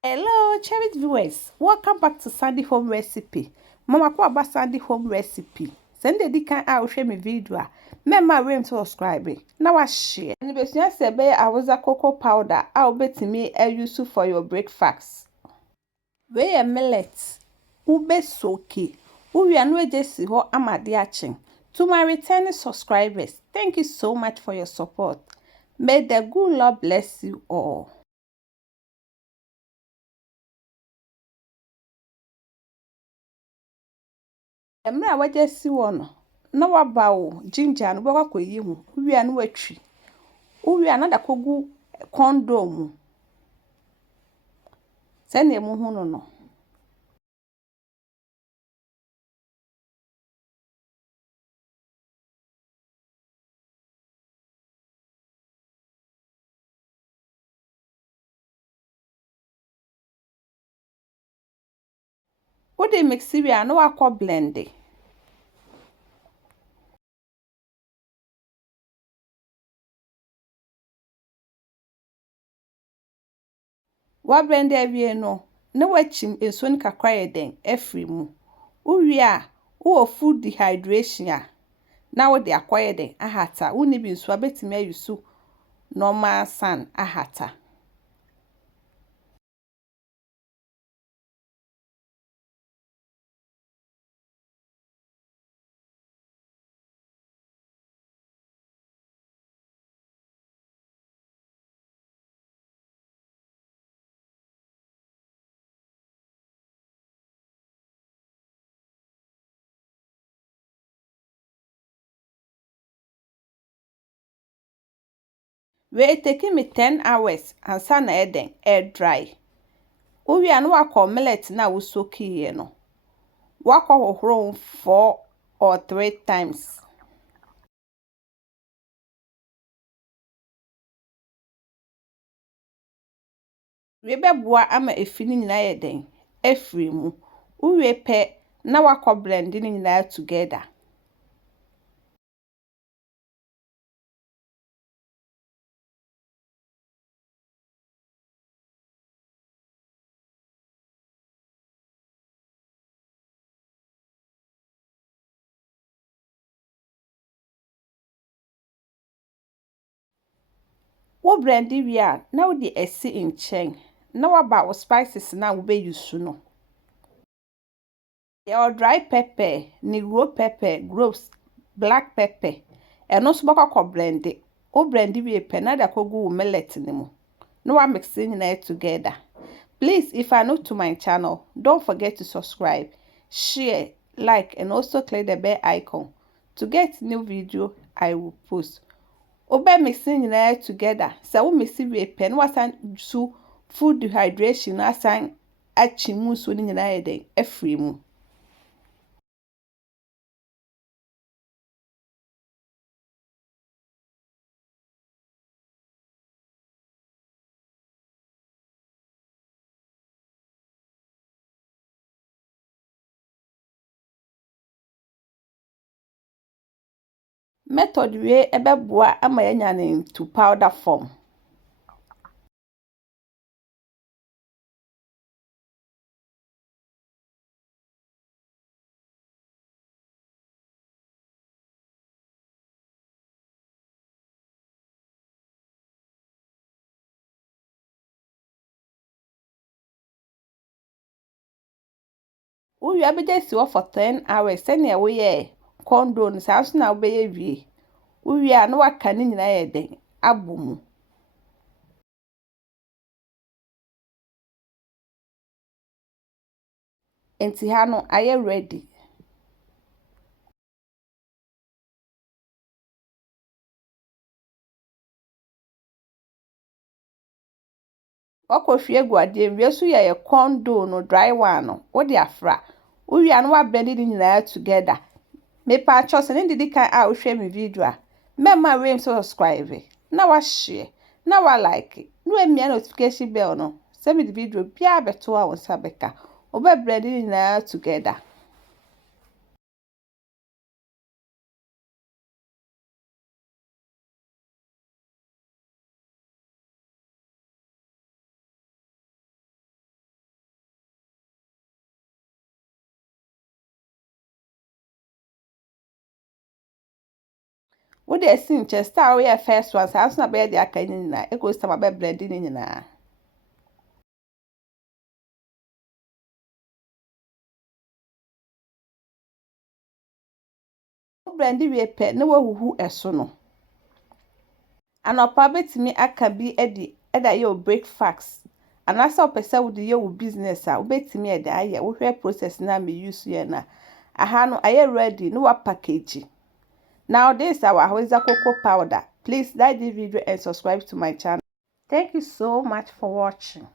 Hello, cherished viewers. Welcome back to Sandy Home Recipe. Mama ko aba Sandy Home Recipe. Send the can out share me video. Remember to subscribe. Now I share. And if you say be Hausa Koko powder, I'll bet me use for your breakfast. We a millet. Ube soki. Uri anu ejesi ho amade achen. To my returning subscribers, thank you so much for your support. May the good Lord bless you all. Emra waje si wo no na waba wo ginger no boko koyi hu uwia no watwi uwia na da kogu condom se na emu hu no wo de mixia no akọ blend wa blend awie no na wachim enso ni kakra yeden afri mu uwia wo food dehydration na wo de akoyeden ahata wo ni bi nso abetimi ayusu normal san ahata we take me 10 hours and na eden air dry uwia no akọ millet na wo soki no wakọ hohoro 4 or 3 times we beboa ama efini nyina yeden afri mu uwie pe na wakọ blend ni nyina together wo blend wie a na wo de esi nchen na waba wo spices na wo be use no your dry pepper, Nigro pepper, groves, black pepper. Eno so bako blend it. O blend wie pe na da kogu millet ni mu. No wa mixing it together. Please, if you are new to my channel, don't forget to subscribe, share, like, and also click the bell icon to get new video I will post. Obe mixing it together. So we mix it pe no wasan su food dehydration asan achimu so ni nyina yeden afri mu. Method we ebeboa ama yanya ne to powder form. We abede si for 10 hours sene we ye condo no sa so na we ye wie. We a no waka ni nyina ye den abomu. Enti ha no aye ready. Okohwie guade wie so ye condo no dry one no wo de afra. We a no wa blend ni nyina together. Me pa chose ne didi kan a wo hwe me video a. Mema we subscribe. Na wa share. Na wa like. No emia notification bell no. Send me the video bia beto a won sabeka. Oba blend ni nyina together. Wo de sin chest a we first one sa so na be de aka ni na e go sta ma be blend ni nyina. Blend we pe na wahuhu eso no. Anopa betimi aka bi eda ye breakfast. Anasa opese wo de ye wo business a obetimi eda aye wo hwe process na me use ye na. Aha no aye ready no wa package. Now this is our Hausa Koko powder. Please like this video and subscribe to my channel. Thank you so much for watching.